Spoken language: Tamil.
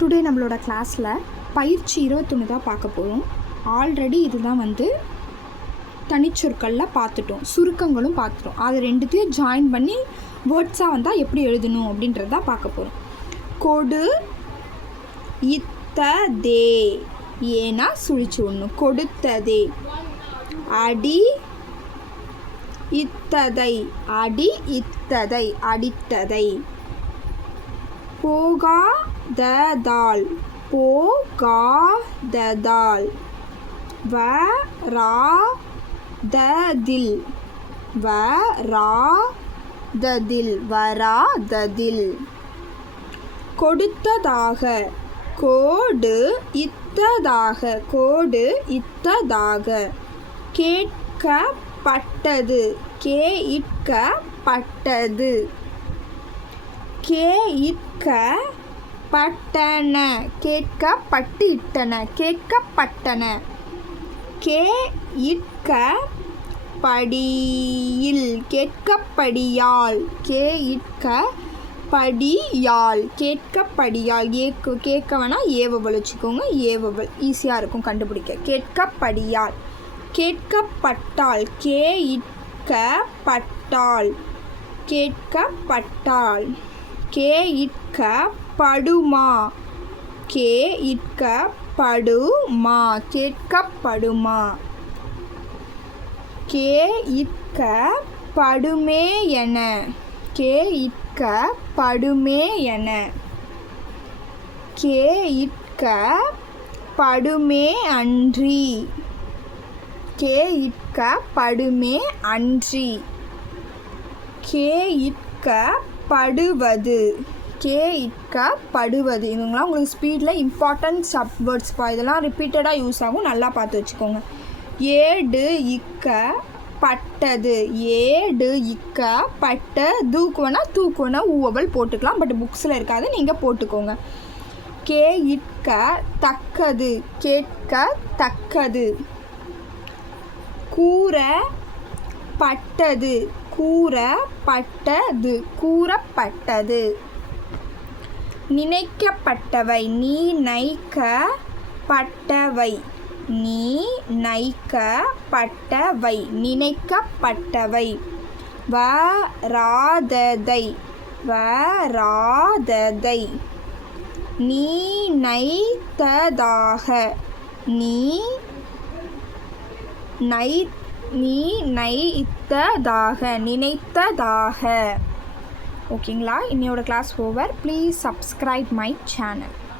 டுடே நம்மளோட கிளாஸில் பயிற்சி 21 தான் பார்க்க போகிறோம். ஆல்ரெடி இதுதான் தனிச்சொற்களில் பார்த்துட்டோம், சுருக்கங்களும் பார்த்துட்டோம். அது ரெண்டுத்தையும் ஜாயின் பண்ணி வேர்ட்ஸாக வந்தால் எப்படி எழுதணும் அப்படின்றது தான் பார்க்க போகிறோம். கொடு இத்ததே, ஏன்னா சுழிச்சு ஒன்றும், கொடுத்ததே. அடி இத்ததை, அடி இத்ததை, அடித்ததை. போகாததால், போகாததால். வராததில், வராததில், வராததில். கொடுத்ததாக, கோடு இத்ததாக, கோடு இத்ததாக. கேட்கப்பட்டது, கேட்கப்பட்டது. கேட்கப்பட்டன, கேட்கப்பட்டு இட்டன, கேட்கப்பட்டன. கேட்கப்படியில், கேட்கப்படியால், கேட்கப்படியால், கேட்கப்படியால். கேட்க வேணால் ஏவவல் வச்சுக்கோங்க, ஏவவல் ஈஸியாக இருக்கும் கண்டுபிடிக்க. கேட்கப்படியால். கேட்கப்பட்டால், கேட்கப்பட்டால், கேட்கப்பட்டால். கேட்கப்படுமா, கேட்கப்படுமா, கேட்கப்படுமா. கேட்கப்படுமேயென, கேட்கப்படுமேயென. கேட்கப்படுமே அன்றி, கேட்கப்படுமே அன்றி. கேட்கப்படுவது, கேட்கப்படுவது. இதுங்களாம் உங்களுக்கு ஸ்பீடில் இம்பார்ட்டன்ட் சப்வேர்ட்ஸ்ப்பா, இதெல்லாம் ரிப்பீட்டடாக யூஸ் ஆகும், நல்லா பார்த்து வச்சுக்கோங்க. ஏடு இக்கப்பட்டது, ஏடு இக்கப்பட்டதுக்கு வேணால் தூக்குவேனா ஊவல் போட்டுக்கலாம், பட் புக்ஸில் இருக்காது, நீங்கள் போட்டுக்கோங்க. கேட்கத்தக்கது, கேட்கத்தக்கது. கூறப்பட்டது, கூறப்பட்டது, கூறப்பட்டது. நினைக்கப்பட்டவை, நினைக்கப்பட்டவை, நினைக்கப்பட்டவை, நினைக்கப்பட்டவை. வராததை, வராததை. நினைத்ததாக, நினைத்ததாக, நினைத்ததாக. ஓகேங்களா? இன்னையோட class over. Please subscribe my channel.